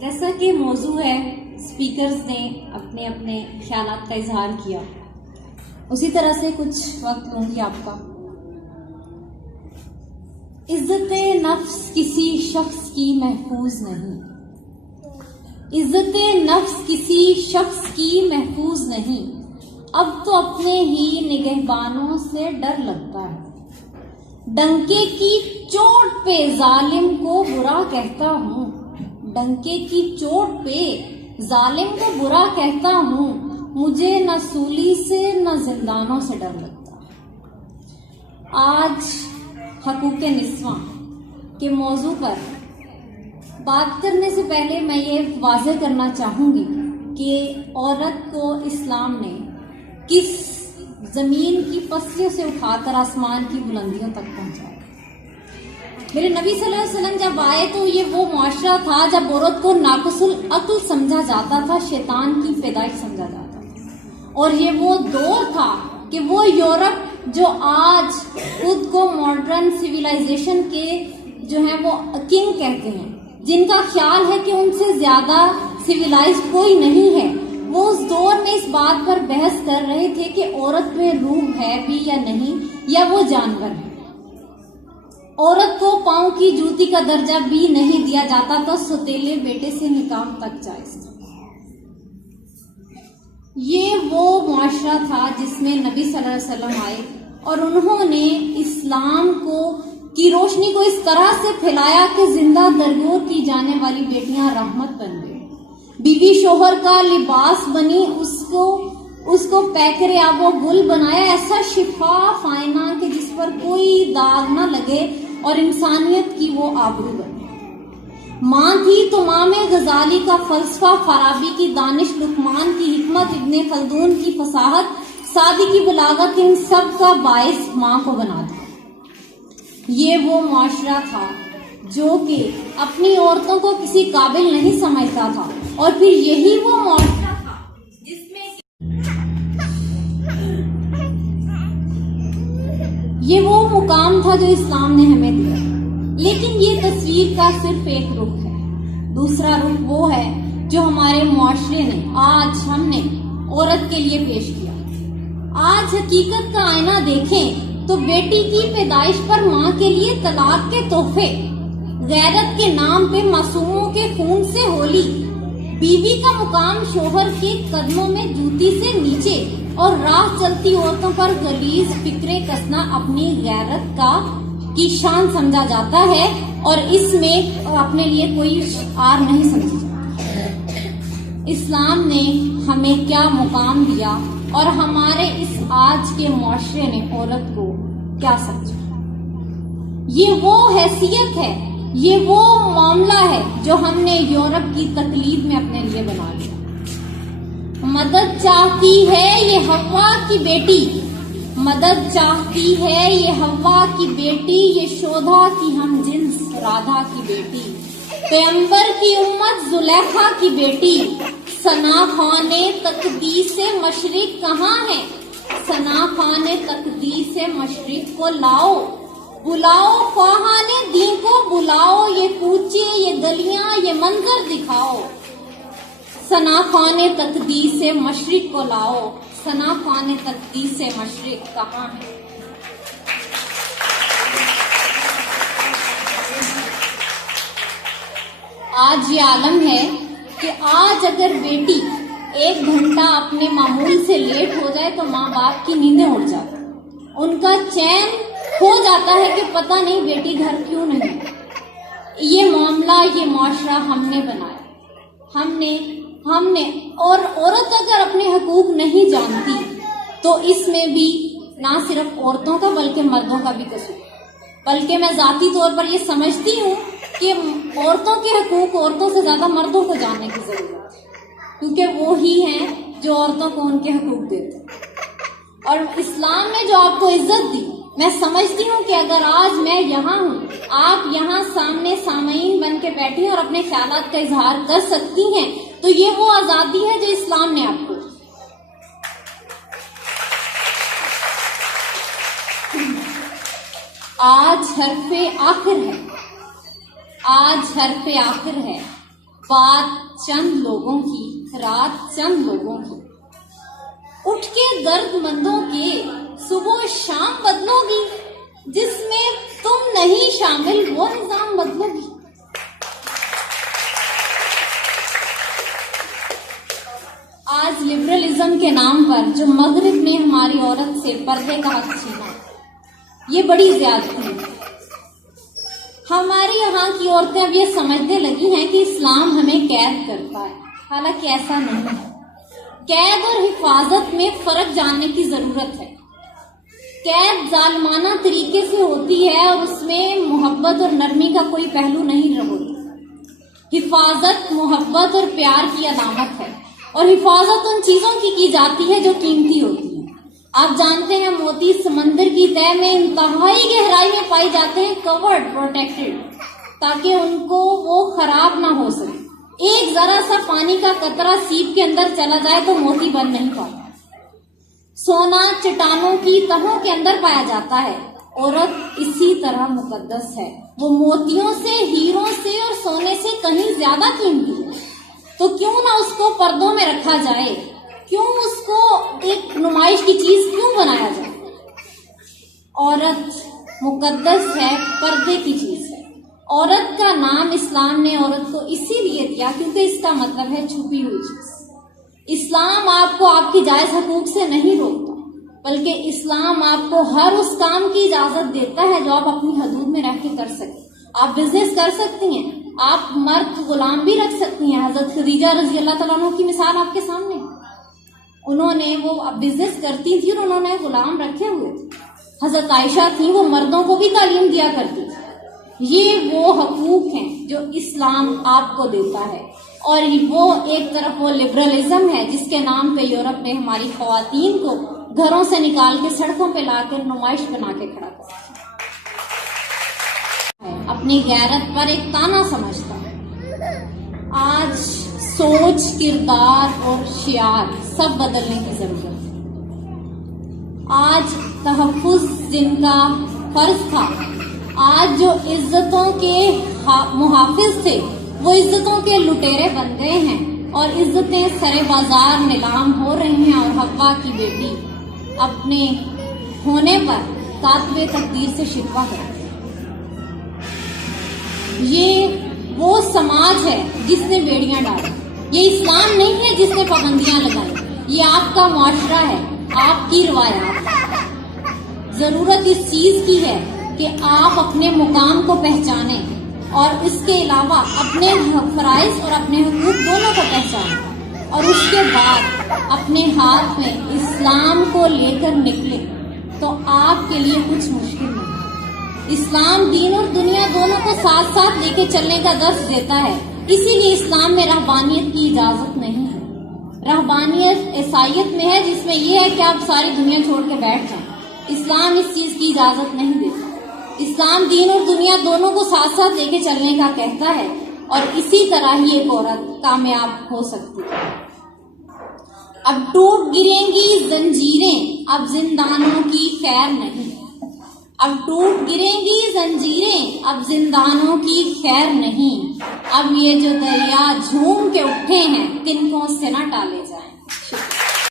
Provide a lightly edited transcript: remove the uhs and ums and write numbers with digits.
جیسا کہ موضوع ہے، اسپیکرز نے اپنے اپنے خیالات کا اظہار کیا، اسی طرح سے کچھ وقت لوں گی آپ کا۔ عزت نفس کسی شخص کی محفوظ نہیں، عزت نفس کسی شخص کی محفوظ نہیں، اب تو اپنے ہی نگہبانوں سے ڈر لگتا ہے۔ ڈنکے کی چوٹ پہ ظالم کو برا کہتا ہوں، ڈنکے کی چوٹ پہ ظالم کو برا کہتا ہوں، مجھے نہ سولی سے نہ زندانوں سے ڈر لگتا۔ آج حقوق نسواں کے موضوع پر بات کرنے سے پہلے میں یہ واضح کرنا چاہوں گی کہ عورت کو اسلام نے کس زمین کی پسیوں سے اٹھا کر آسمان کی بلندیوں تک پہنچایا۔ میرے نبی صلی اللہ علیہ وسلم جب آئے تو یہ وہ معاشرہ تھا جب عورت کو ناقص العقل سمجھا جاتا تھا، شیطان کی پیدائش سمجھا جاتا تھا، اور یہ وہ دور تھا کہ وہ یورپ جو آج خود کو ماڈرن سویلائزیشن کے جو ہیں وہ کنگ کہتے ہیں، جن کا خیال ہے کہ ان سے زیادہ سویلائز کوئی نہیں ہے، وہ اس دور میں اس بات پر بحث کر رہے تھے کہ عورت میں روح ہے بھی یا نہیں، یا وہ جانور ہے۔ عورت کو پاؤں کی جوتی کا درجہ بھی نہیں دیا جاتا تو سوتیلے بیٹے سے نکاح تک جائز تھا۔ یہ وہ معاشرہ تھا جس میں نبی صلی اللہ علیہ وسلم آئے اور انہوں نے اسلام کی روشنی کو اس طرح سے پھیلایا کہ زندہ درگور کی جانے والی بیٹیاں رحمت بن گئی، بیوی شوہر کا لباس بنی، اس کو پیکر آب و گل بنایا، ایسا شفاف آئینہ کہ جس پر کوئی داغ نہ لگے اور انسانیت کی وہ آبرو بنی۔ ماں تھی تو امام غزالی کا فلسفہ، فارابی کی دانش، لقمان کی حکمت، ابن خلدون کی فصاحت، سعدی کی بلاغت، ان سب کا باعث ماں کو بنا دیا۔ یہ وہ معاشرہ تھا جو کہ اپنی عورتوں کو کسی قابل نہیں سمجھتا تھا، اور پھر یہی وہ معاشرہ تھا جس میں یہ وہ مقام تھا جو اسلام نے ہمیں دیا۔ لیکن یہ تصویر کا صرف ایک رخ ہے، دوسرا رخ وہ ہے جو ہمارے معاشرے نے آج ہم نے عورت کے لیے پیش کیا۔ آج حقیقت کا آئینہ دیکھیں تو بیٹی کی پیدائش پر ماں کے لیے طلاق کے تحفے، غیرت کے نام پہ معصوموں کے خون سے ہولی، بیوی کا مقام شوہر کے قدموں میں جوتی سے نیچے، اور راہ چلتی عورتوں پر غلیظ فکرے کسنا اپنی غیرت کی شان سمجھا جاتا ہے، اور اس میں اپنے لیے کوئی آر نہیں سمجھی جاتی۔ اسلام نے ہمیں کیا مقام دیا اور ہمارے اس آج کے معاشرے نے عورت کو کیا سمجھا؟ یہ وہ حیثیت ہے، یہ وہ معاملہ ہے جو ہم نے یورپ کی تقلید میں اپنے لیے بنا لیا۔ مدد چاہتی ہے یہ حوا کی بیٹی، مدد چاہتی ہے یہ حوا کی بیٹی، یہ شودھا کی ہم جنس رادھا کی بیٹی، پیغمبر کی امت زلیخا کی بیٹی، ثنا خوان تقدیس مشرق کہاں ہے، ثنا خوان تقدیس مشرق کو لاؤ، بلاؤ خواہان دین کو بلاؤ، یہ کوچے یہ گلیاں یہ منظر دکھاؤ، ثنا خوان تقدیس مشرق کو لاؤ، ثنا خوان تقدیس مشرق کہاں ہے۔ آج یہ عالم ہے کہ آج اگر بیٹی 1 گھنٹہ اپنے معمول سے لیٹ ہو جائے تو ماں باپ کی نیندیں اڑ جاتی، ان کا چین ہو جاتا ہے کہ پتہ نہیں بیٹی گھر کیوں نہیں۔ یہ معاملہ یہ معاشرہ ہم نے بنایا، ہم نے اور عورت اگر اپنے حقوق نہیں جانتی تو اس میں بھی نہ صرف عورتوں کا بلکہ مردوں کا بھی قصور، بلکہ میں ذاتی طور پر یہ سمجھتی ہوں کہ عورتوں کے حقوق عورتوں سے زیادہ مردوں کو جاننے کی ضرورت ہے، کیونکہ وہی ہیں جو عورتوں کو ان کے حقوق دیتے ہیں۔ اور اسلام نے جو آپ کو عزت دی، میں سمجھتی ہوں کہ اگر آج میں یہاں ہوں، آپ یہاں سامنے سامعین بن کے بیٹھی اور اپنے خیالات کا اظہار کر سکتی ہیں، تو یہ وہ آزادی ہے جو اسلام نے آپ کو۔ آج حرف آخر ہے، آج حرف آخر ہے، بات چند لوگوں کی، رات چند لوگوں کی، اٹھ کے درد مندوں کے صبح شام بدلو گی، جس میں تم نہیں شامل وہ نظام بدلو گی۔ آج لبرلزم کے نام پر جو مغرب نے ہماری عورت سے پردے کا حق چھینا، یہ بڑی زیادتی ہے۔ ہماری یہاں کی عورتیں اب یہ سمجھنے لگی ہیں کہ اسلام ہمیں قید کرتا ہے، حالانکہ ایسا نہیں ہے۔ قید اور حفاظت میں فرق جاننے کی ضرورت ہے۔ قید ظالمانہ طریقے سے ہوتی ہے اور اس میں محبت اور نرمی کا کوئی پہلو نہیں ہوتا۔ حفاظت محبت اور پیار کی علامت ہے، اور حفاظت ان چیزوں کی جاتی ہے جو قیمتی ہوتی ہیں۔ آپ جانتے ہیں موتی سمندر کی تہہ میں انتہائی گہرائی میں پائی جاتے ہیں، کورڈ، پروٹیکٹڈ، تاکہ ان کو وہ خراب نہ ہو سکے۔ ایک ذرا سا پانی کا قطرہ سیپ کے اندر چلا جائے تو موتی بن نہیں پاتا۔ سونا چٹانوں کی تہوں کے اندر پایا جاتا ہے۔ عورت اسی طرح مقدس ہے، وہ موتیوں سے، ہیروں سے اور سونے سے کہیں زیادہ قیمتی ہے۔ تو کیوں نہ اس کو پردوں میں رکھا جائے، کیوں اس کو ایک نمائش کی چیز کیوں بنایا جائے؟ عورت مقدس ہے، پردے کی چیز ہے۔ عورت کا نام اسلام نے عورت کو اسی لیے دیا کیونکہ اس کا مطلب ہے چھپی ہوئی چیز۔ اسلام آپ کو آپ کی جائز حقوق سے نہیں روکتا، بلکہ اسلام آپ کو ہر اس کام کی اجازت دیتا ہے جو آپ اپنی حدود میں رہ کے کر سکیں۔ آپ بزنس کر سکتی ہیں، آپ مرد غلام بھی رکھ سکتی ہیں۔ حضرت خدیجہ رضی اللہ تعالیٰ عنہ کی مثال آپ کے سامنے، انہوں نے وہ بزنس کرتی تھی اور انہوں نے غلام رکھے ہوئے تھے۔ حضرت عائشہ تھی، وہ مردوں کو بھی تعلیم دیا کرتی تھی۔ یہ وہ حقوق ہیں جو اسلام آپ کو دیتا ہے، اور وہ ایک طرف وہ لبرلزم ہے جس کے نام پہ یورپ نے ہماری خواتین کو گھروں سے نکال کے سڑکوں پہ لا کے نمائش بنا کے کھڑا کر دیا۔ اپنی غیرت پر ایک تانا سمجھتا ہے۔ آج سوچ، کردار اور شعار سب بدلنے کی ضرورت ہے۔ آج تحفظ جن کا فرض تھا، آج جو عزتوں کے محافظ تھے، وہ عزتوں کے لٹیرے بندے ہیں، اور عزتیں سرے بازار نیلام ہو رہی ہیں، اور حوا کی بیٹی اپنے ہونے پر کاتب تقدیر سے شکوہ کرتی ہے۔ یہ وہ سماج ہے جس نے بیڑیاں ڈالی، یہ اسلام نہیں ہے جس نے پابندیاں لگائی، یہ آپ کا معاشرہ ہے، آپ کی روایات۔ ضرورت اس چیز کی ہے کہ آپ اپنے مقام کو پہچانیں، اور اس کے علاوہ اپنے فرائض اور اپنے حقوق دونوں کو پہچانیں، اور اس کے بعد اپنے ہاتھ میں اسلام کو لے کر نکلیں تو آپ کے لیے کچھ مشکل نہیں۔ اسلام دین اور دنیا دونوں کو ساتھ ساتھ لے کے چلنے کا درس دیتا ہے، اسی لیے اسلام میں رہبانیت کی اجازت نہیں ہے۔ رہبانیت عیسائیت میں ہے، جس میں یہ ہے کہ آپ ساری دنیا چھوڑ کے بیٹھ جائیں۔ اسلام اس چیز کی اجازت نہیں دیتا۔ اسلام دین اور دنیا دونوں کو ساتھ ساتھ لے کے چلنے کا کہتا ہے، اور اسی طرح ہی ایک عورت کامیاب ہو سکتی ہے۔ اب ٹوٹ گریں گی زنجیریں، اب زندانوں کی خیر نہیں۔ اب ٹوٹ گریں گی زنجیریں، اب زندانوں کی خیر نہیں۔ اب یہ جو دریا جھوم کے اٹھے ہیں، تنکوں سے نہ ٹالے جائیں۔